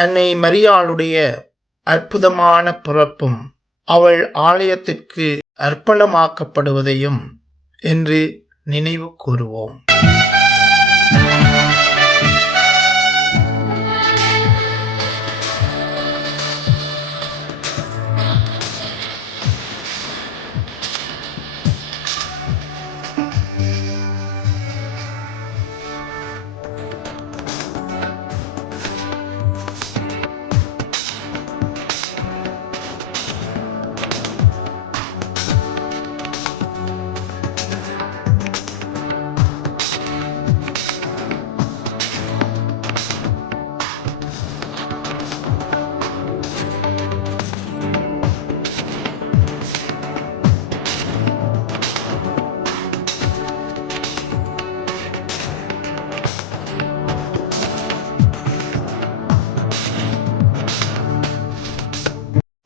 அன்னை மரியாளுடைய அற்புதமான பிறப்பும் அவள் ஆலயத்திற்கு அர்ப்பணமாக்கப்படுவதையும் என்று நினைவு கூறுவோம்.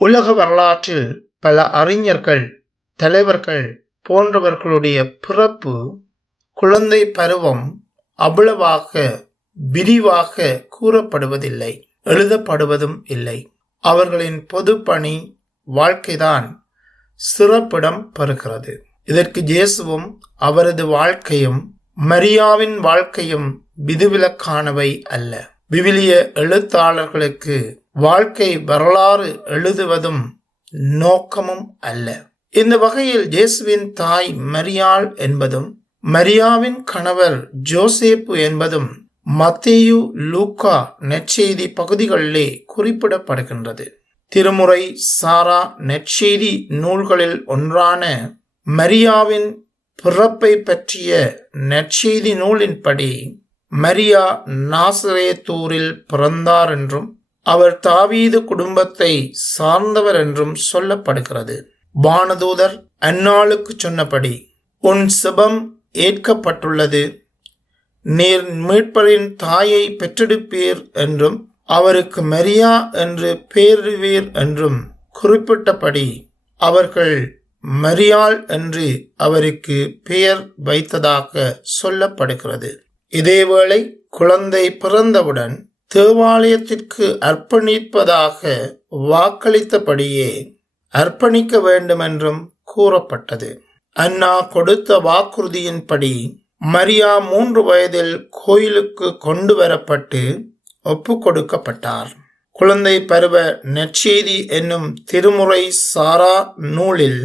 உலக வரலாற்றில் பல அறிஞர்கள், தலைவர்கள் போன்றவர்களுடைய பிறப்பு, குழந்தை பருவம் அவ்வளவாக விரிவாக கூறப்படுவதில்லை, எழுதப்படுவதும் இல்லை. அவர்களின் பொது பணி வாழ்க்கைதான் சிறப்பிடம் பெறுகிறது. இதற்கு இயேசுவும் அவரது வாழ்க்கையும் மரியாவின் வாழ்க்கையும் விதிவிலக்கானவை அல்ல. விவிலிய எழுத்தாளர்களுக்கு வாழ்க்கை வரலாறு எழுதுவதும் நோக்கமும் அல்ல. இந்த வகையில் இயேசுவின் தாய் மரியாள் என்பதும் மரியாவின் கணவர் ஜோசேப்பு என்பதும் மத்தேயு, லூக்கா நற்செய்தி பகுதிகளிலே குறிப்பிடப்படுகின்றது. திருமுறை சாரா நற்செய்தி நூல்களில் ஒன்றான மரியாவின் பிறப்பை பற்றிய நற்செய்தி நூலின்படி மரியா நாசரேத்தூரில் பிறந்தார் என்றும் அவர் தாவீது குடும்பத்தை சார்ந்தவர் என்றும் சொல்லப்படுகிறது. வானதூதர் அந்நாளுக்கு சொன்னபடி, உன் செபம் ஏற்கப்பட்டுள்ளது, நீர் மீட்பரின் தாயை பெற்றெடுப்பீர் என்றும் அவருக்கு மரியா என்று பெயரிடுவீர் என்றும் குறிப்பிட்டபடி அவர்கள் மரியாள் என்று அவருக்கு பெயர் வைத்ததாக சொல்லப்படுகிறது. இதேவேளை குழந்தை பிறந்தவுடன் தேவாலயத்திற்கு அர்ப்பணிப்பதாக வாக்களித்தபடியே அர்ப்பணிக்க வேண்டுமென்றும் கூறப்பட்டது. அன்னா கொடுத்த வாக்குறுதியின்படி மரியா 3 வயதில் கோயிலுக்கு கொண்டு வரப்பட்டு ஒப்பு கொடுக்கப்பட்டார். குழந்தை பருவ நற்செய்தி என்னும் திருமுறை சாரா நூலில்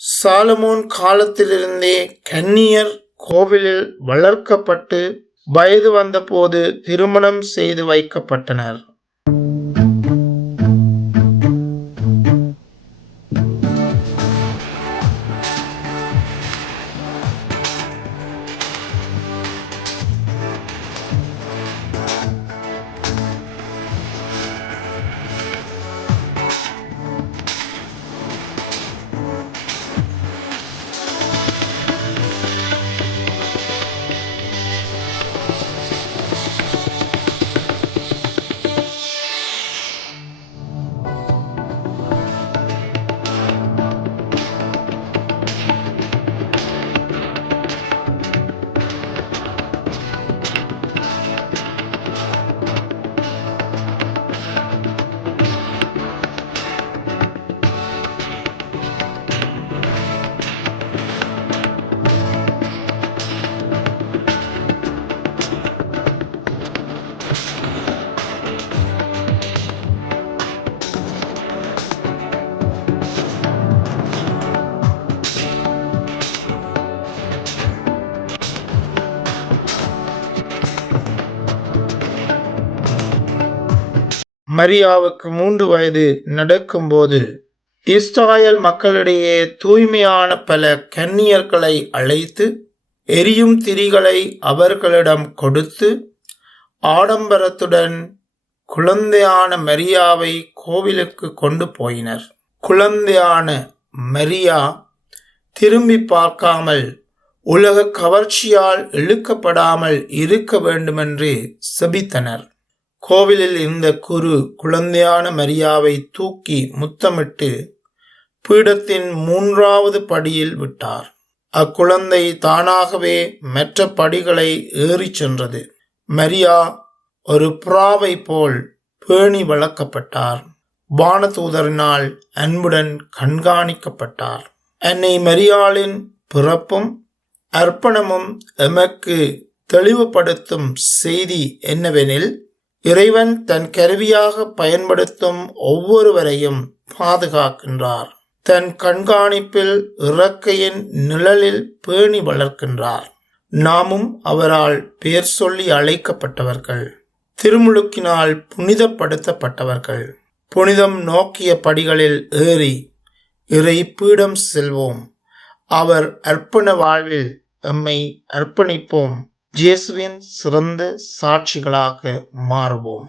சாலமோன் காலத்திலிருந்தே கன்னியர் கோவிலில் வளர்க்கப்பட்டு வயது வந்தபோது திருமணம் செய்து வைக்கப்பட்டனர். மரியாவுக்கு 3 வயது நடக்கும்போது இஸ்ராயல் மக்களிடையே தூய்மையான பல கன்னியர்களை அழைத்து எரியும் திரிகளை அவர்களிடம் கொடுத்து ஆடம்பரத்துடன் குழந்தையான மரியாவை கோவிலுக்கு கொண்டு போயினர். குழந்தையான மரியா திரும்பி பார்க்காமல் உலக கவர்ச்சியால் இழுக்கப்படாமல் இருக்க வேண்டுமென்று செபித்தனர். கோவிலில் இருந்த குழந்தையான மரியாவை தூக்கி முத்தமிட்டு பீடத்தின் 3வது படியில் விட்டார். அக்குழந்தை தானாகவே மற்ற படிகளை ஏறி சென்றது. மரியா ஒரு புறாவை போல் பேணி வளர்க்கப்பட்டார். வானதூதரினால் அன்புடன் கண்காணிக்கப்பட்டார். அன்னை மரியாளின் பிறப்பும் அர்ப்பணமும் எமக்கு தெளிவுபடுத்தும் செய்தி என்னவெனில், இறைவன் தன் கருவியாக பயன்படுத்தும் ஒவ்வொருவரையும் பாதுகாக்கின்றார். தன் கண்காணிப்பில் இறக்கையின் நிழலில் பேணி வளர்க்கின்றார். நாமும் அவரால் பெயர் சொல்லி அழைக்கப்பட்டவர்கள், திருமுழுக்கினால் புனிதப்படுத்தப்பட்டவர்கள். புனிதம் நோக்கிய படிகளில் ஏறி இறை பீடம் செல்வோம். அவர் அர்ப்பண வாழ்வில் எம்மை அர்ப்பணிப்போம். இயேசுவின் சிறந்த சாட்சிகளாக மாறுவோம்.